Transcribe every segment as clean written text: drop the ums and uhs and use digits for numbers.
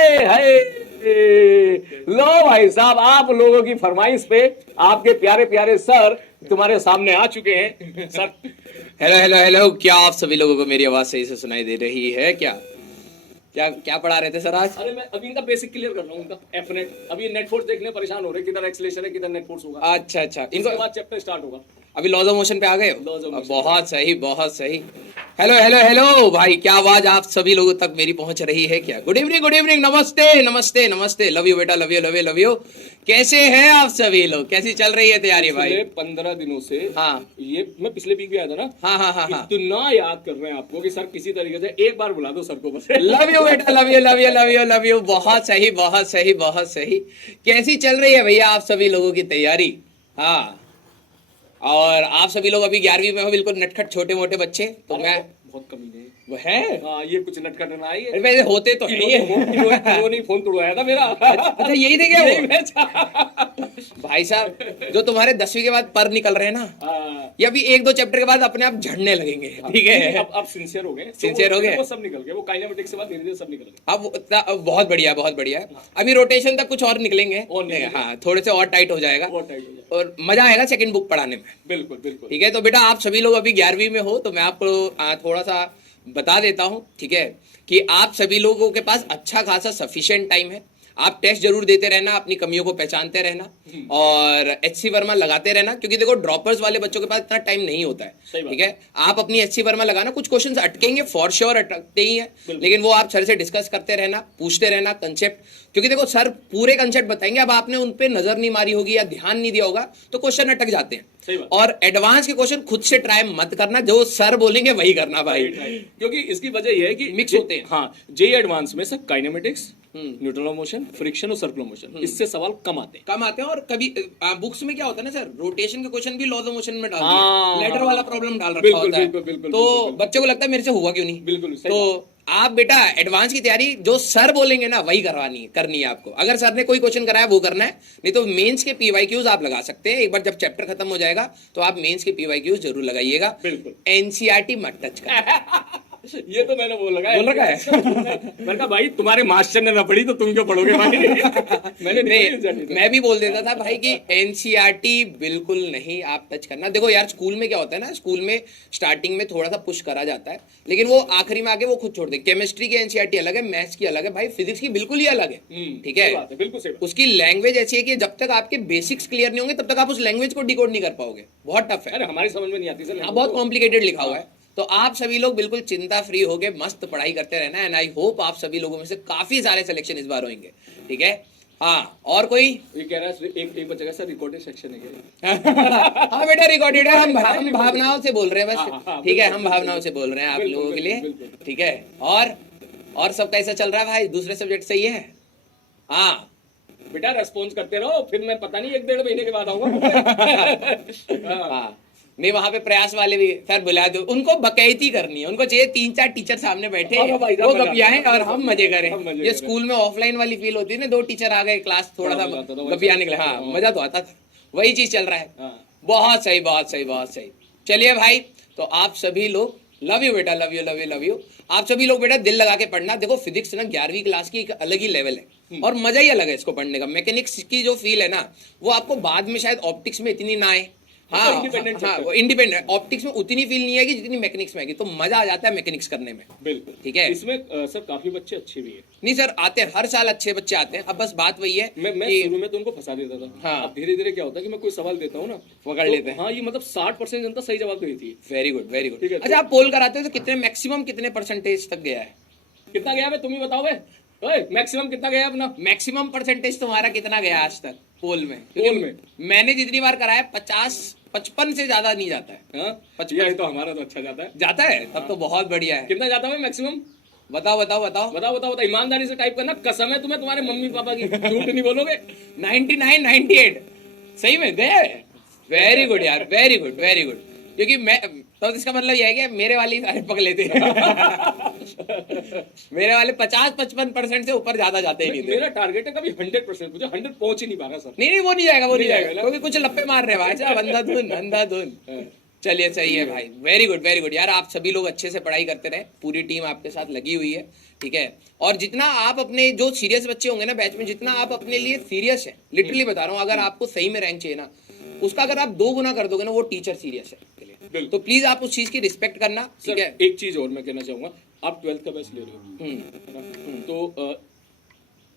हाय हाय। लो भाई साहब, आप लोगों की फरमाइश पे आपके प्यारे प्यारे सर तुम्हारे सामने आ चुके हैं सर। हेलो हेलो हेलो, क्या आप सभी लोगों को मेरी आवाज सही से सुनाई दे रही है? क्या क्या क्या पढ़ा रहे थे सर आज? अरे मैं अभी इनका बेसिक क्लियर कर रहा हूँ, इनका एफ नेट। अभी नेट फोर्स देखने परेशान हो रहे, किधर एक्सेलेरेशन है किधर नेट फोर्स होगा। अच्छा अच्छा, इसके इनको बाद चैप्टर स्टार्ट होगा। अभी लॉज ऑफ मोशन पे आ गए Laws of हो? motion। बहुत सही बहुत सही। हेलो हेलो हेलो भाई, क्या आवाज आप सभी लोगों तक मेरी पहुंच रही है क्या? गुड इवनिंग, नमस्ते नमस्ते नमस्ते, लव यू बेटा, love you love you love you. कैसे हैं आप सभी लोग? कैसी चल रही है तैयारी भाई? पिछले 15 दिनों से हाँ ये मैं पिछले वीक भी आया था ना। हाँ हाँ हाँ हाँ, इतना याद कर रहे हैं आपको कि सर किसी तरीके से एक बार बुला दो सर को बस। लव यू बेटा, love you love you love you love you. बहुत सही बहुत सही बहुत सही। कैसी चल रही है भैया आप सभी लोगों की तैयारी? हाँ, और आप सभी लोग अभी 11वीं में हो, बिल्कुल नटखट छोटे मोटे बच्चे। तो अरे मैं बहुत कमी है। वो है, हाँ, ये कुछ नटखट ना आई है। अरे वैसे होते तो नहीं है। इन्होंने फोन तोड़वाया था मेरा। अच्छा यही थे क्या यही वो? मैं था। भाई साहब, जो तुम्हारे 10वीं के बाद पर निकल रहे हैं ना, हाँ, ये अभी 1-2 चैप्टर के बाद अपने आप झड़ने लगेंगे, ठीक है? अब सिंसियर हो गए। Sincere हो गए? वो सब निकल गए, वो काइनेमेटिक्स के बाद धीरे धीरे सब निकल गए। अब बहुत बढ़िया बहुत बढ़िया। अभी रोटेशन तक कुछ और निकलेंगे, और निकलेंगे। हाँ थोड़े से और टाइट हो जाएगा और टाइट हो जाए। और मजा आएगा सेकंड बुक पढ़ाने में। बिल्कुल बिल्कुल। ठीक है, तो बेटा आप सभी लोग अभी 11वीं में हो, तो मैं आपको थोड़ा सा बता देता हूं, ठीक है, कि आप सभी लोगों के पास अच्छा खासा सफिशिएंट टाइम है। आप टेस्ट जरूर देते रहना, अपनी कमियों को पहचानते रहना और एचसी वर्मा लगाते रहना, क्योंकि देखो ड्रॉपर्स वाले बच्चों के पास इतना टाइम नहीं होता सही है। बात। ठीक है, आप अपनी एचसी वर्मा लगाना, कुछ क्वेश्चंस अटकेंगे फॉर श्योर, अटकते ही हैं, लेकिन वो आप सर से डिस्कस करते रहना, पूछते रहना कंसेप्ट, क्योंकि देखो सर पूरे कंसेप्ट बताएंगे, अब आपने उन पे नजर नहीं मारी होगी या ध्यान नहीं दिया होगा तो क्वेश्चन अटक जाते हैं। सही बात। और एडवांस के क्वेश्चन खुद से ट्राई मत करना, जो सर बोलेंगे वही करना भाई। क्योंकि इसकी वजह यह है कि मिक्स होते हैं। हाँ, जेई एडवांस में सब kinematics, neutral of motion, friction और सर्कुलर मोशन, इससे सवाल कम आते हैं। कम आते हैं, और कभी बुक्स में क्या होता है ना सर, रोटेशन के क्वेश्चन भी लॉज ऑफ मोशन में डाल हाँ, दिए, लेटर वाला प्रॉब्लम डाल रखा बिल्कुल, होता है। बिल्कुल, बिल्कुल, तो बिल्कुल, बिल्कुल। बच्चों को लगता है मेरे से हुआ क्यों नहीं। बिल्कुल, सही तो आप बेटा एडवांस की तैयारी जो सर बोलेंगे ना वही करनी है आपको। अगर सर ने कोई क्वेश्चन कराया वो करना है, नहीं तो मेंस के पीवाईक्यूज आप लगा सकते हैं। एक बार जब चैप्टर खत्म हो जाएगा तो आप मेंस के पीवाईक्यूज जरूर लगाइएगा। बिल्कुल। एनसीईआरटी मत टच करना। ये तो मैंने बोल रखा है। मैंने कहा भाई तुम्हारे मास्टर ने ना पढ़ी तो तुम क्यों पढ़ोगे भाई। मैंने नहीं, मैं भी बोल देता था भाई कि एनसीईआरटी बिल्कुल नहीं आप टच करना। देखो यार, स्कूल में क्या होता है ना, स्कूल में स्टार्टिंग में थोड़ा सा पुश करा जाता है, लेकिन वो आखिरी में आके वो खुद छोड़ दे। केमिस्ट्री की एनसीईआरटी अलग है, मैथ्स की अलग है भाई, फिजिक्स की बिल्कुल ही अलग है। ठीक है, सही बात है, बिल्कुल सही बात। उसकी लैंग्वेज ऐसी है कि जब तक आपके बेसिक्स क्लियर नहीं होंगे तब तक आप उस लैंग्वेज को डिकोड नहीं कर पाओगे। बहुत टफ है, अरे हमारी समझ में नहीं आती सर। हाँ बहुत कॉम्प्लिकेटेड लिखा हुआ है। तो आप सभी लोग बिल्कुल चिंता फ्री होके मस्त पढ़ाई करते रहना, एंड आई होप आप सभी लोगों में से काफी सारे सिलेक्शन इस बार होंगे। ठीक है, हाँ और कोई? ये कह रहा है एक बच्चा का सर रिकॉर्डेड सेक्शन है क्या? हाँ बेटा रिकॉर्डेड है, हम भावनाओं से बोल रहे हैं हाँ, हाँ, बस। ठीक है, हम भावनाओं से बोल रहे हैं आप बिल्कुल, लोगों के लिए। बिल्कुल, बिल्कुल। ठीक है, और सब कैसा चल रहा है भाई? दूसरे सब्जेक्ट सही है? हाँ बेटा रेस्पॉन्स करते रहो, फिर मैं पता नहीं 1-1.5 महीने के बाद आऊंगा। हाँ, नहीं वहां पे प्रयास वाले भी सर बुला दो, उनको बकैती करनी है, उनको चाहिए 3-4 टीचर सामने बैठे हाँ, भाई साहब, वो मजा गपियाएं आता है। और हम मजे करें। हम मजे ये करें। स्कूल में ऑफलाइन वाली फील होती है ना, 2 टीचर आ गए, क्लास थोड़ा बड़ा सा मजा आता था, गपिया निकले, हाँ हाँ। मजा तो आता था। वही चीज चल रहा है। हाँ। बहुत सही बहुत सही बहुत सही। चलिए भाई, तो आप सभी लोग लव यू बेटा, love you love you love you. आप सभी लोग बेटा दिल लगा के पढ़ना। देखो फिजिक्स ना 11वीं क्लास की एक अलग ही लेवल है और मजा ही अलग है इसको पढ़ने का। मैकेनिक्स की जो फील है ना, वो आपको बाद में शायद ऑप्टिक्स में इतनी ना आए। हाँ independent हाँ, chapter। वो इंडिपेंडेंट ऑप्टिक्स में उतनी फील नहीं आएगी जितनी मैकेनिक्स में आएगी, तो मजा आ जाता है मैकेनिक्स करने में। बिल्कुल ठीक है, इसमें सर काफी बच्चे अच्छे भी हैं। नहीं सर आते हैं, हर साल अच्छे बच्चे आते हैं। अब बस बात वही है मैं कि शुरू में तो उनको फंसा देता था। हाँ। अब धीरे धीरे क्या होता है कि मैं कोई सवाल देता हूँ ना, पकड़ तो लेते हैं। हाँ, ये मतलब 60% जनता सही जवाब देती है। Very good very good. ठीक है, अच्छा आप पोल कराते हो तो कितने मैक्सिमम कितने परसेंटेज तक गया है? कितना गया तुम ही बताओ मैक्सिमम कितना गया अपना? मैक्सिमम परसेंटेज तुम्हारा कितना गया आज तक पोल में? पोल में? मैंने जितनी बार कराया 50-55 से ज्यादा नहीं जाता है। हाँ, 55 ये तो हमारा तो अच्छा जाता है। जाता है तब तो बहुत बढ़िया है। कितना जाता है मैक्सिमम? बताओ बताओ बताओ। बताओ बताओ बताओ, ईमानदारी से टाइप करना, कसम है तुम्हें तुम्हारे मम्मी पापा की, झूठ नहीं बोलोगे। 99 98 सही में गए। वेरी गुड यार, वेरी गुड वेरी गुड। क्योंकि मैं तो इसका मतलब यह है कि मेरे वाले ही सारे पकड़ लेते हैं। मेरे वाले 50-55% से ऊपर ज्यादा जाते ही नहीं थे। मेरा टारगेट है कभी 100%, मुझे 100 पहुंच ही नहीं पा रहा सर। नहीं नहीं वो नहीं जाएगा, वो नहीं नहीं जाएगा, जाएगा ना? क्योंकि कुछ लप्पे मार रहे हैं भाई साहब, अंधाधुन अंधाधुन। चलिए सही है भाई, वेरी गुड वेरी गुड यार। आप सभी लोग अच्छे से पढ़ाई करते रहे, पूरी टीम आपके साथ लगी हुई है, ठीक है। और जितना आप अपने जो सीरियस बच्चे होंगे ना बैच में, जितना आप अपने लिए सीरियस है, लिटरली बता रहा हूँ, अगर आपको सही में रैंक चाहिए ना, उसका अगर आप 2 गुना कर दोगे ना, वो टीचर सीरियस है। तो प्लीज आप उस चीज की रिस्पेक्ट करना, ठीक है। एक चीज और मैं कहना चाहूंगा, आप 12th का बैच ले रहे हो है ना? तो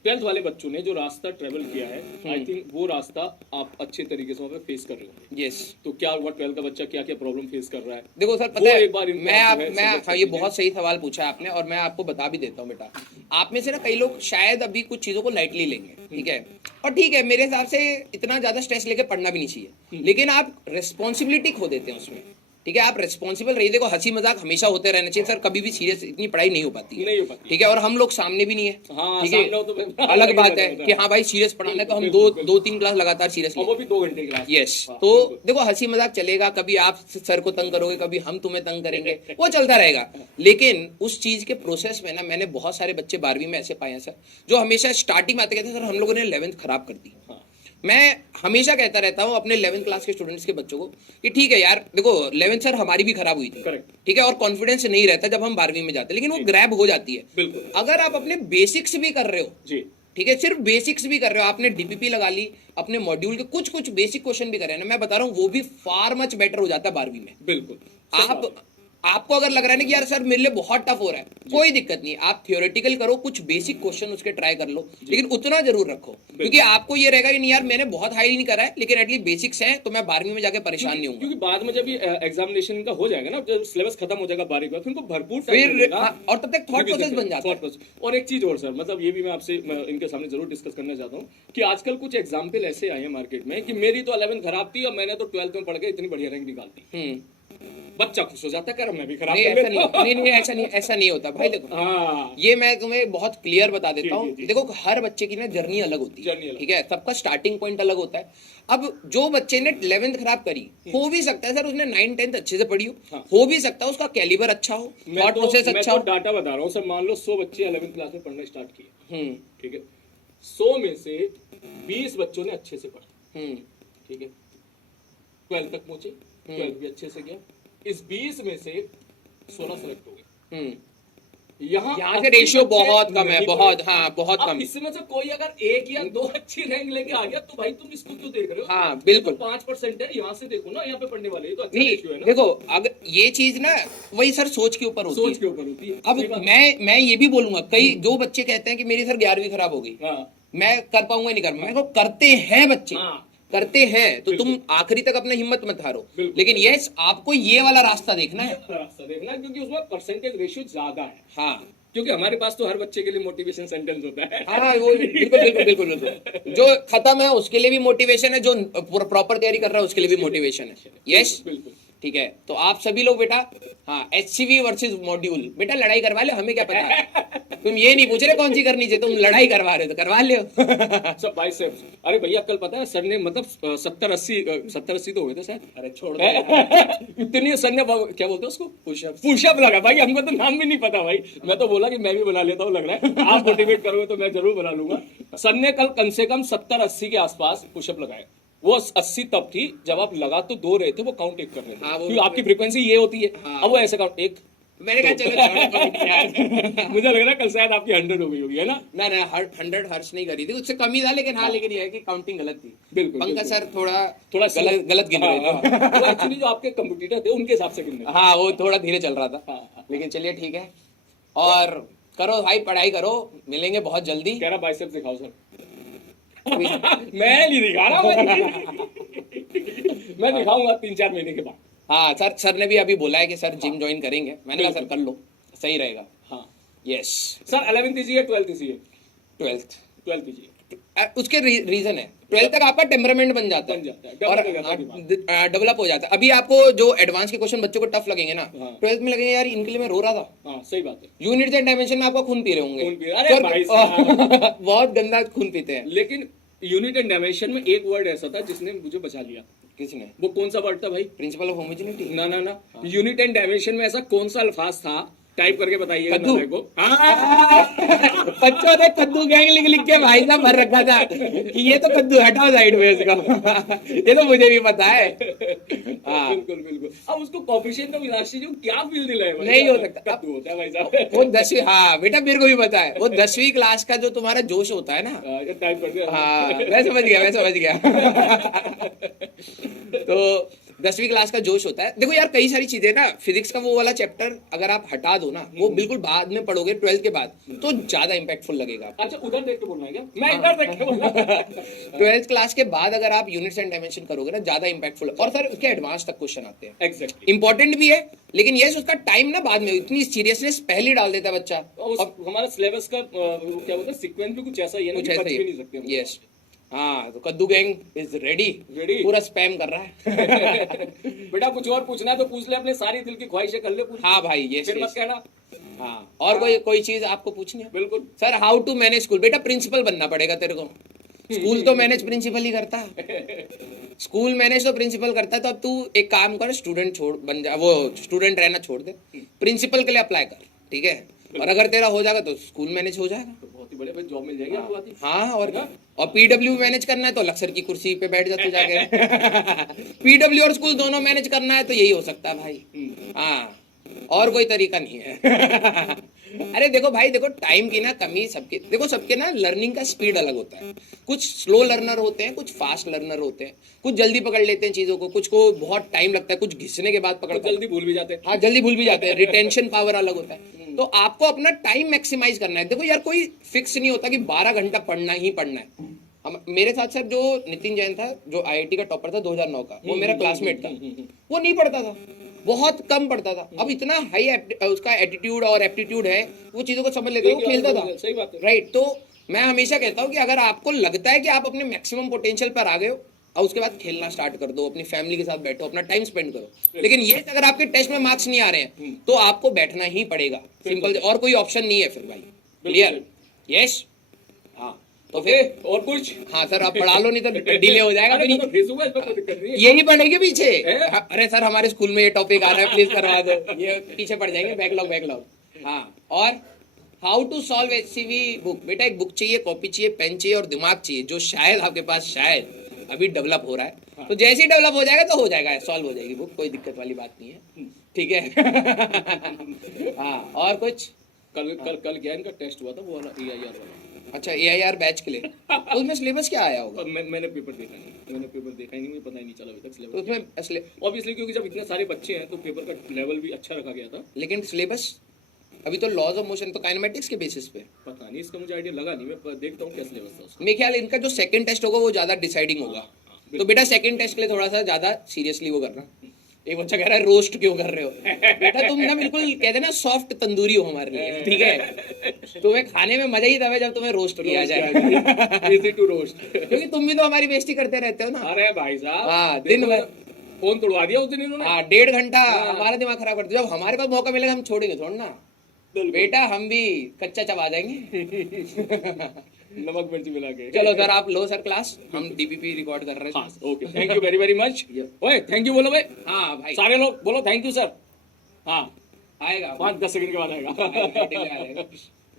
12th वाले बच्चों ने जो रास्ता ट्रेवल किया है, आई थिंक वो रास्ता आप अच्छे तरीके से वहाँ पे फेस कर रहे हो। यस, तो क्या हुआ 12th का बच्चा क्या क्या प्रॉब्लम फेस कर रहा है? देखो सर, वो पता है, एक बार इनको आप जो है समझ हाँ, ये सकते बहुत सही सवाल पूछा है आपने, और मैं आपको बता भी देता हूँ बेटा। आप में से ना कई लोग शायद अभी कुछ चीजों को लाइटली लेंगे, ठीक है, और ठीक है, मेरे हिसाब से इतना ज्यादा स्ट्रेस लेके पढ़ना भी नहीं चाहिए, लेकिन आप रिस्पॉन्सिबिलिटी खो देते हैं उसमें, ठीक है। आप रिस्पॉन्सिबल रहिए। देखो, हंसी मजाक हमेशा होते रहना चाहिए सर, कभी भी सीरियस इतनी पढ़ाई नहीं हो पाती है, नहीं हो पाती, ठीक है। और हम लोग सामने भी नहीं है, हाँ, ठीक सामने हो तो है, अलग बात है कि हाँ भाई सीरियस पढ़ाना है, तो हम दो तीन क्लास लगातार सीरियस, और वो भी 2 घंटे क्लास। यस। तो देखो, हंसी मजाक चलेगा, कभी आप सर को तंग करोगे, कभी हम तुम्हें तंग करेंगे, वो चलता रहेगा। लेकिन उस चीज के प्रोसेस में ना, मैंने बहुत सारे बच्चे 12वीं में ऐसे पाए हैं सर, जो हमेशा स्टार्टिंग में आते कहते हैं सर हम लोगों ने 11th खराब कर दी। मैं हमेशा कहता रहता हूँ अपने 11th क्लास के स्टूडेंट्स के बच्चों को कि ठीक है यार, देखो 11th सर हमारी भी खराब हुई थी, करेक्ट, ठीक है, और कॉन्फिडेंस नहीं रहता जब हम 12वीं में जाते, लेकिन वो ग्रैब हो जाती है। बिल्कुल। अगर आप अपने बेसिक्स भी कर रहे हो जी, ठीक है, सिर्फ बेसिक्स भी कर रहे हो, आपने डीपीपी लगा ली, अपने मॉड्यूल के कुछ बेसिक क्वेश्चन भी कर रहे हैं ना, मैं बता रहा हूँ वो भी फार मच बेटर हो जाता है 12वीं में। बिल्कुल। आपको अगर लग रहा है ना कि यार सर मेरे लिए बहुत टफ हो रहा है, कोई दिक्कत नहीं, आप थियोरेटिकल करो, कुछ बेसिक क्वेश्चन उसके ट्राई कर लो, लेकिन उतना जरूर रखो, क्योंकि आपको ये रहेगा कि नहीं यार मैंने बहुत हाई नहीं करा है, लेकिन एटलीस्ट बेसिक्स हैं, तो मैं 12वीं में जाके परेशान नहीं हूँ। क्योंकि बाद में जब ये एग्जामिनेशन का हो जाएगा ना, जब सिलेबस खत्म हो जाएगा 12वीं का, फिर उनको भरपूर फिर और तब तक थॉट प्रोसेस बन जाता है। और एक चीज और सर, मतलब ये भी मैं आपसे इनके सामने जरूर डिस्कस करना चाहता हूँ कि आजकल कुछ एग्जाम्पल ऐसे आए हैं मार्केट में कि मेरी तो 11th खराब थी और मैंने तो 12th में पढ़ के इतनी बढ़िया रैंक निकाल दी। बच्चा खुश हो जाता है, कर मैं भी खराब कर लेता हूं। नहीं, ऐसा नहीं होता भाई। देखो, हाँ, ये मैं तुम्हें बहुत क्लियर बता देता हूँ। जी। देखो, हर बच्चे की ना जर्नी अलग होती है, ठीक है, सबका स्टार्टिंग पॉइंट अलग होता है। अब जो बच्चे ने 11th खराब करी, हो भी सकता है सर उसने 9th 10th अच्छे से पढ़ी हो भी सकता है उसका कैलिबर अच्छा हो, थॉट प्रोसेस अच्छा हो। मैं तो डाटा बता रहा हूँ सर, मान लो 100 बच्चे 11th क्लास में पढ़ना स्टार्ट किए, ठीक है, 100 में से 20 बच्चों ने अच्छे से पढ़ा, ठीक है, 12th तक पहुंचे, 12th भी अच्छे से गया, इस 20 में से 16 सेलेक्ट हो गए। यहाँ से रेशियो बहुत कम है, बहुत कम। इसमें से कोई अगर 1 या 2 अच्छी रैंक लेके आ गया तो भाई तुम इसको क्यों देख रहे हो? हाँ बिल्कुल, 5% है, यहाँ से देखो ना, यहाँ पे पढ़ने वाले, ये तो अच्छा नहीं रेशियो है ना। देखो, अगर ये चीज ना वही सर सोच के ऊपर होती है, सोच के ऊपर होती है। अब मैं ये भी बोलूंगा, कई जो बच्चे कहते हैं कि मेरी सर 11वीं खराब हो गई, मैं कर पाऊंगा नहीं कर पाऊंगा, मैं करते हैं बच्चे, करते हैं, तो तुम आखिरी तक अपना हिम्मत मत हारो, लेकिन यस आपको ये वाला रास्ता देखना है, क्योंकि उसमें परसेंटेज रेशियो ज्यादा है। हाँ, क्योंकि हमारे पास तो हर बच्चे के लिए मोटिवेशन सेंटेंस होता है। हाँ, वो बिल्कुल जो खत्म है उसके लिए भी मोटिवेशन है, जो प्रॉपर तैयारी कर रहा है उसके लिए भी मोटिवेशन है। यस, बिल्कुल, ठीक है। तो आप सभी लोग बेटा, हाँ, HCV वर्सेस मॉड्यूल, बेटा लड़ाई करवा ले, हमें क्या पता है, तुम ये नहीं पूछ रहे कौन सी करनी चाहिए, तुम लड़ाई करवा रहे हो तो करवा ले। सब बाइसेप्स। अरे भैया कल पता है सर ने मतलब 70-80 तो हुए थे शायद। अरे छोड़ दो इतनी सर ने क्या बोलते हैं उसको, पुशअप लगा भाई, हमको तो नाम भी नहीं पता भाई। मैं तो बोला कि मैं भी बना लेता हूँ, लग रहा है आप मोटिवेट करोगे तो मैं जरूर बना लूंगा। सर ने कल कम से कम 70-80 के आसपास पुशअप लगाए। वो 80 तब थी जब आप लगा तो 2 रहे थे, वो काउंट 1 कर रहे थे। क्योंकि आपकी फ्रीक्वेंसी ये होती है। अब वो ऐसे काउंट 1, मैंने कहा चलो यार मुझे लग रहा है कल शायद आपकी 100 हो गई होगी, है ना? ना 100 हर्ष नहीं करी थी, उससे कम ही था, लेकिन हाँ, लेकिन ये है कि काउंटिंग गलत थी। बिल्कुल, पंकज सर थोड़ा गलत गिन रहे थे। वो एक्चुअली जो आपके कंपटीटर थे उनके हिसाब से गिन रहे थे। हाँ, वो थोड़ा धीरे चल रहा था, लेकिन चलिए ठीक है। और करो भाई, पढ़ाई करो, मिलेंगे बहुत जल्दी। कह रहा बाइसेप्स दिखाओ सर। मैं नहीं दिखा रहा, मैं दिखाऊंगा 3-4 महीने के बाद। हाँ सर ने भी अभी बोला है कि सर जिम ज्वाइन करेंगे, मैंने कहा सर कर लो, सही रहेगा। हाँ, yes sir 11th easy 12th easy? 12th easy. उसके रीजन है, 12th तक आपका टेम्परामेंट बन जाता है और डेवलप हो जाता है। अभी आपको जो एडवांस के क्वेश्चन बच्चों को टफ लगेंगे ना, 12th में लगेंगे यार इनके लिए मैं रो रहा था। हाँ, सही बात है। यूनिट्स एंड डायमेंशन में आपका खून पी रहे होंगे, अरे भाई साहब बहुत गंदा खून पीते हैं। लेकिन यूनिट एंड डायमेंशन में एक वर्ड ऐसा था जिसने मुझे बचा लिया। किसने? वो कौन सा वर्ड था भाई? Principle of homogeneity. ना यूनिट एंड डायमेंशन में ऐसा कौन सा अल्फाज था टाइप करके बताइएगा कद्दू। नालायक को। हाँ बच्चों ने कद्दू गैंग लिख लिख के भाई साहब भर रखा था कि ये तो कद्दू, हटाओ साइड में इसको। ये तो मुझे भी पता है। हाँ, बिल्कुल बिल्कुल। अब उसको कोफिशिएंट ऑफ इलास्टिसिटी को क्या फील दिलाए भाई नहीं साहब? हो सकता। कद्दू होता है भाई साहब। वो 10वीं, हाँ बेटा मेरे को भी पता है, वो 10वीं क्लास का जो तुम्हारा जोश होता है ना, ये टाइप कर दिया। हाँ मैं समझ गया, मैं समझ गया। तो 10वीं क्लास का जोश होता है। देखो यार कई सारी चीजें ना, फिजिक्स का वो वाला चैप्टर अगर आप हटा दो ना, वो बिल्कुल बाद में पढ़ोगे 12th के बाद, तो ज्यादा इम्पैक्टफुल लगेगा। अच्छा उधर देख के बोलना है क्या? मैं इधर देख के बोलना। 12th क्लास के बाद अगर आप यूनिट्स एंड डायमेंशन करोगे ना, ज्यादा इम्पैक्टफुल। और सर उसके एडवांस तक क्वेश्चन आते हैं, एग्जैक्टली। इंपॉर्टेंट भी है, लेकिन यस उसका टाइम ना बाद में, इतनी सीरियसनेस पहले डाल देता है बच्चा। और हमारा सिलेबस का वो क्या बोलते हैं, सीक्वेंस भी कुछ ऐसा ही है ना कुछ कि ऐसा बच ही भी नहीं सकते हम। यस। हाँ तो कद्दू गैंग इज रेडी, Ready? पूरा स्पैम कर रहा है। बेटा कुछ और पूछना है तो पूछ ले, अपने सारी दिल की ख्वाहिशें कर ले पूरी। हाँ भाई यस फिर मत यस। कहना। हाँ और कोई चीज आपको पूछनी है? बिल्कुल। Sir how to manage school, बेटा प्रिंसिपल बनना पड़ेगा तेरे को। स्कूल तो मैनेज प्रिंसिपल ही करता है, स्कूल मैनेज तो प्रिंसिपल करता है। तो अब तू एक काम कर, स्टूडेंट छोड़, बन जा, वो स्टूडेंट रहना छोड़ दे, प्रिंसिपल के लिए अप्लाई कर, ठीक है? और अगर तेरा हो जाएगा तो स्कूल मैनेज हो जाएगा। तो बहुत ही बढ़िया भाई, जॉब मिल जाएगी आपको आती। हाँ और क्या। और पीडब्ल्यू मैनेज करना है तो लक्सर की कुर्सी पे बैठ जा तू जाके। पीडब्ल्यू और स्कूल दोनों मैनेज करना है तो यही हो सकता है भाई। हाँ और कोई तरीका नहीं है। अरे देखो भाई, देखो टाइम की ना कमी सबके, देखो सबके ना लर्निंग का स्पीड अलग होता है। कुछ स्लो लर्नर होते हैं, कुछ फास्ट लर्नर होते हैं, कुछ जल्दी पकड़ लेते हैं चीजों को, कुछ को बहुत टाइम लगता है, कुछ घिसने के बाद तो पकड़ते हैं। जल्दी भूल भी जाते हैं। हाँ जल्दी भूल भी जाते हैं, रिटेंशन पावर अलग होता है। तो आपको अपना टाइम मैक्सिमाइज करना है। देखो यार कोई फिक्स नहीं होता कि 12 घंटा पढ़ना ही पढ़ना है। हम मेरे साथ सर जो नितिन जैन था, जो आईआईटी का टॉपर था 2009 का, वो मेरा क्लासमेट था। वो नहीं पढ़ता था, बहुत कम पढ़ता था। अब इतना हाई उसका एटीट्यूड और एप्टीट्यूड है, वो चीजों को समझ लेता है, वो खेलता था। सही बात है। राइट। तो मैं हमेशा कहता हूँ कि अगर आपको लगता है कि आप अपने मैक्सिमम पोटेंशियल पर आ गए हो, और उसके बाद खेलना स्टार्ट कर दो, अपनी फैमिली के साथ बैठो, अपना टाइम स्पेंड करो। लेकिन ये अगर आपके टेस्ट में मार्क्स नहीं आ रहे हैं तो आपको बैठना ही पड़ेगा, सिंपल, और कोई ऑप्शन नहीं है फिर भाई। क्लियर? यस। हाँ तो ओके फिर और कुछ? हाँ सर आप पढ़ा लो, नहीं तो डिले हो जाएगा। अरे फिर मैं तो भेजूंगा, इसमें कोई दिक्कत नहीं है। यही पढ़ेंगे पीछे। है? हाँ, अरे सर हमारे स्कूल में ये टॉपिक आ रहा है, प्लीज करवा दो, ये पीछे पड़ जाएंगे, बैकलॉग। हाँ और how to solve HCV book, बेटा एक बुक चाहिए, कॉपी चाहिए, पेन चाहिए और दिमाग चाहिए, जो शायद आपके पास शायद अभी डेवलप हो रहा है। हाँ। तो जैसे ही डेवलप हो जाएगा तो हो जाएगा, सॉल्व हो जाएगी बुक, कोई दिक्कत वाली बात नहीं है, ठीक है? हाँ और कुछ? कल क्या इनका टेस्ट हुआ था, वो वाला EIR वाला। अच्छा AIR बैच के लिए, तो उसमें सिलेबस क्या आया होगा? और मैंने पेपर देखा नहीं, मुझे पता ही नहीं चला अभी तक तो सिलेबस। उसमें ऑब्वियसली क्योंकि जब इतने सारे बच्चे हैं तो पेपर का लेवल भी अच्छा रखा गया था। लेकिन सिलेबस अभी तो लॉज ऑफ मोशन तो काइनेमेटिक्स के बेसिस पे। पता नहीं, इसका मुझे आइडिया लगा नहीं, मैं देखता हूँ क्या सिलेबस था उसका। मेरे ख्याल इनका जो सेकंड टेस्ट होगा वो ज्यादा डिसाइडिंग होगा। तो बेटा सेकंड टेस्ट के लिए थोड़ा सा ज्यादा सीरियसली वो करना। एक बच्चा कह रहा है रोस्ट क्यों कर रहे हो? बेटा तुम ना बिल्कुल कहते ना सॉफ्ट तंदूरी हो हमारे लिए, ठीक है? तुम्हें खाने में मजा ही तब है जब तुम्हें रोस्ट किया जाए। Easy to roast. क्योंकि तुम भी तो हमारी बेइज्जती करते रहते हो ना। अरे भाई साहब, हाँ, दिन भर। फोन तोड़वा दिया उस दिन इन्होंने। हाँ 1.5 घंटा हमारा दिमाग खराब करते। जब हमारे पास मौका मिलेगा हम छोड़ेंगे थोड़ा ना बेटा, हम भी कच्चा चबा जाएंगे। नमक मिर्ची मिला के। चलो सर आप लो सर क्लास, हम डीपीपी रिकॉर्ड कर रहे हैं। हाँ okay, thank you very very much. ओए थैंक यू बोलो भाई, हाँ भाई सारे लोग बोलो थैंक यू सर। हाँ आएगा 5-10 सेकंड के बाद आएगा।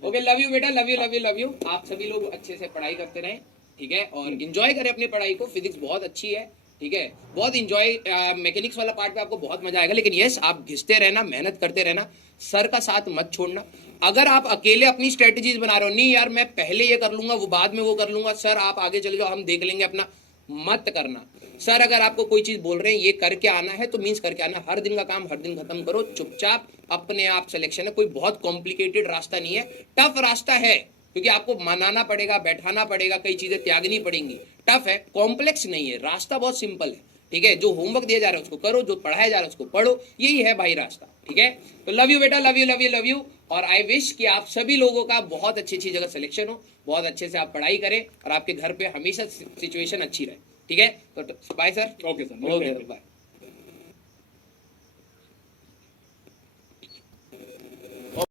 ओके लव यू बेटा, लव यू। आप सभी लोग अच्छे से पढ़ाई करते रहें, ठीक है? और इंजॉय करें अपनी पढ़ाई को। फिजिक्स बहुत अच्छी है, ठीक है? बहुत इंजॉय, मैकेनिक्स वाला पार्ट पे आपको बहुत मजा आएगा। लेकिन यस आप घिसते रहना, मेहनत करते रहना, सर का साथ मत छोड़ना। अगर आप अकेले अपनी स्ट्रेटजीज बना रहे हो, नहीं यार मैं पहले ये कर लूंगा, वो बाद में वो कर लूंगा, सर आप आगे चले जाओ हम देख लेंगे अपना, मत करना। सर अगर आपको कोई चीज बोल रहे हैं ये करके आना है तो मीन्स करके आना। हर दिन का काम हर दिन खत्म करो, चुपचाप अपने आप सिलेक्शन है। कोई बहुत कॉम्प्लिकेटेड रास्ता नहीं है, टफ रास्ता है क्योंकि आपको मनाना पड़ेगा, बैठाना पड़ेगा, कई चीजें त्यागनी पड़ेंगी। टफ है, कॉम्प्लेक्स नहीं है, रास्ता बहुत सिंपल है, ठीक है? जो होमवर्क दिया जा रहा है उसको करो, जो पढ़ाया जा रहा है उसको पढ़ो, यही है भाई रास्ता, ठीक है? तो लव यू बेटा, लव यू। और आई विश कि आप सभी लोगों का बहुत अच्छी जगह सिलेक्शन हो, बहुत अच्छे से आप पढ़ाई करें और आपके घर पे हमेशा सिचुएशन अच्छी रहे, ठीक है? तो bye sir. Okay sir, okay bye.